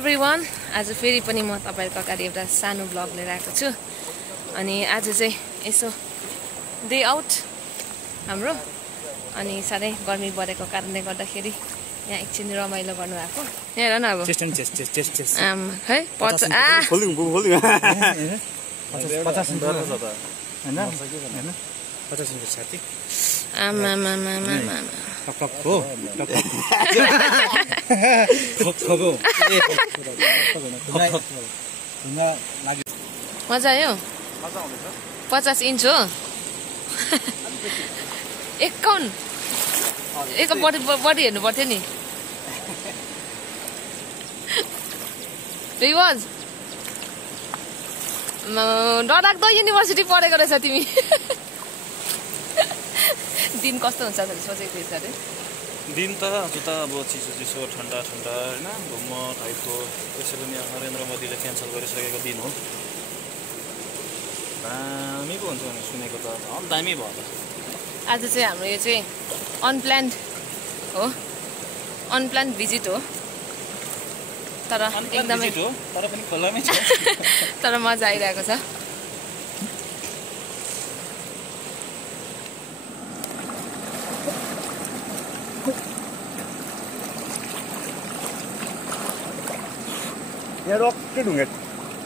Everyone, आज फेरि पनि म तपाईहरुको अगाडि एउटा सानो ब्लग लिएर आएको छु। अनि आज चाहिँ यसो डे आउट हाम्रो, अनि साह्रै गर्मी बढेको कारणले गर्दाखेरि यहाँ एकछिन रमाइलो गर्नु आएको। यहाँ हेर न अब चेस्ट है 50 मजा आयो। 50 इन्च हो। 51 एक बडी हेर्नु पर्थ्यो नि। रिवाज डरलाग्दो युनिभर्सिटी पढेको रहेछ तिमी। दिन कस्तो हुन्छ भने सोचेको थिएछ अरे। दिन त आज त अब चिसो ठन्डा हैन, घुम्म टाइपको। त्यसै पनि नरेन्द्र मोदीले क्यान्सल गरिसकेको दिन हो। दामी पो हुन्छ भने सुनेको त झन् दामी भयो त। आज चाहिँ हाम्रो यो चाहिँ अनप्लान्ड हो, अनप्लान्ड भिजिट हो। तर एकदमै तर पनि खोलामै छ। तर मजा आइरहेको छ। यहाँ रक्कै ढुङ्गा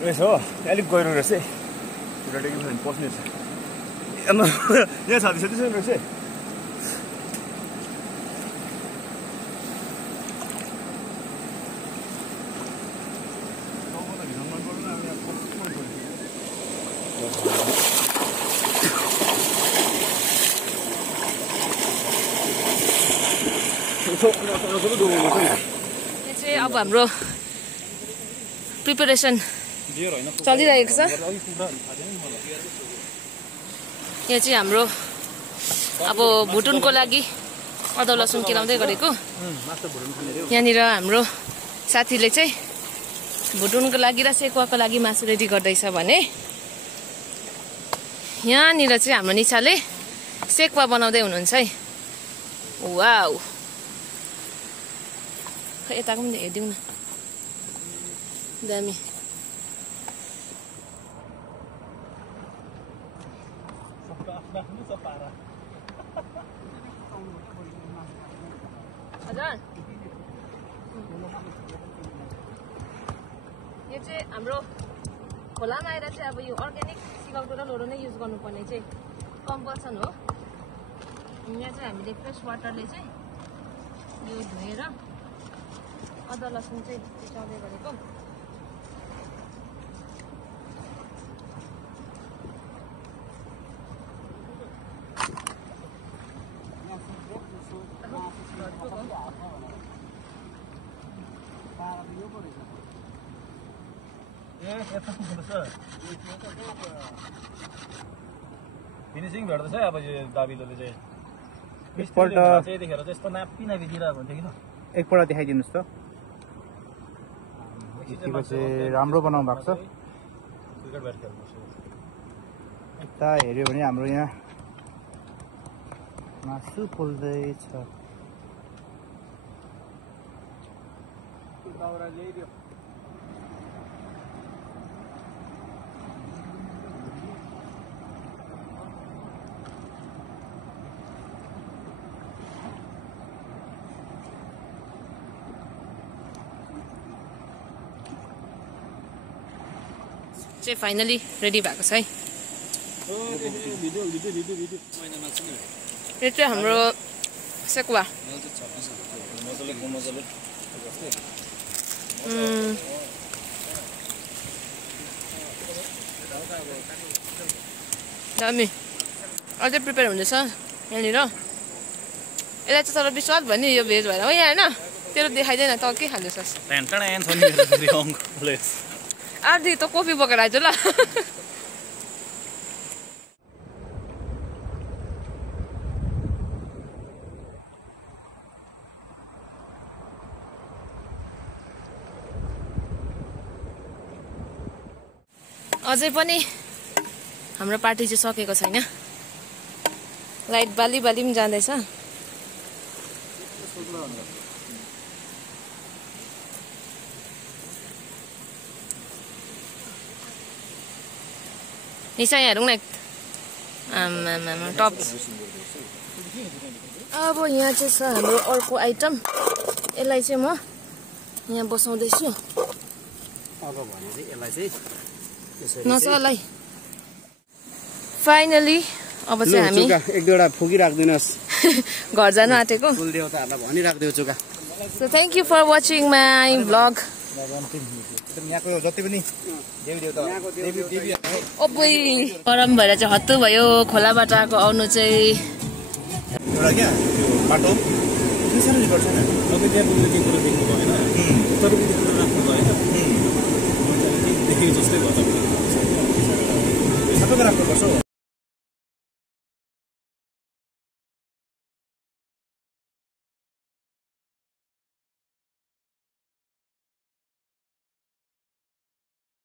रहेछ हो, अलिक गहिरो रहेछ। पुराटेको भने पस्ने छ। यहाँ छाती छ त्यसो रहेछ। यहाँ चाहिँ अब हाम्रो प्रिपरेसन चलिरहेको छ। यो चाहिँ हाम्रो अब भुटुनको लागि अदौ लसुन केलाउँदै गरेको। यहाँनिर हाम्रो साथीले चाहिँ भुटुनको लागि र सेकुवाको लागि मासु रेडी गर्दैछ भने यहाँनिर चाहिँ हाम्रो निशाले सेकुवा बनाउँदै हुनुहुन्छ है। वाउ, यताको पनि हेरिदिउँ न, दामी। हजुर, यो चाहिँ हाम्रो खोलामा आएर चाहिँ अब यो अर्ग्यानिक सिकाउटो र लोरो नै युज गर्नुपर्ने चाहिँ कम्पल्सन हो। यहाँ चाहिँ हामीले फ्रेस वाटरले चाहिँ यो धोएर अदुवा लसुन चाहिँ पिसाउँदै गरेको। फिनिसिङ भेट्दैछ अब यो दाबिलोले चाहिँ। एकपल्ट चाहिँ देखेर चाहिँ यस्तो नापी दिइरहेको हुन्थ्यो कि त। एकपल्ट देखाइदिनुहोस् त। यतिको चाहिँ राम्रो बनाउनु भएको छ। क्रिकेट ब्याट खेल्नु यता हेऱ्यो भने हाम्रो यहाँ मासु पोल्दैछ। चाहिँ फाइनली रेडी भएको छ है। यो चाहिँ हाम्रो सेकुवा। दामी अझै प्रिपेयर हुँदैछ यहाँनिर। यसलाई चाहिँ तर विश्वास भयो नि यो भेज भएर हो। यहाँ होइन तेरो देखाइँदैन, त के खाँदैछस्? आधी त कफी बोकेर आइज ल। अझै पनि हाम्रो पार्टी चाहिँ सकेको छैन। लाइट बाली पनि जाँदैछ। निसा यहाँ हेरौँ न आमामामा टप अब यहाँ चाहिँ छ हाम्रो अर्को आइटम यसलाई चाहिँ म यहाँ बसाउँदैछु अब भने चाहिँ यसलाई चाहिँ त्यसरी नचलाई फाइनली अब चाहिँ हामी एक दुईवटा फुकी राख्दिनुहोस् घर जानु आँटेको कुल देवताहरूलाई भनिराख्दियो चुका so thank you for watching my vlog यहाँको जति पनि देवी देवता ओबै गरम भएर चाहिँ हत्तु भयो खोलाबाट आएको आउनु चाहिँ एउटा क्या त्यो बाटो साह्रै पर्छ नि अब त्यहाँ पुग्ने त्यो कुरो देख्नु भएन तर त्यो कुरो राख्नु भएन देखेको जस्तै भयो सबै राख्नुपर्छ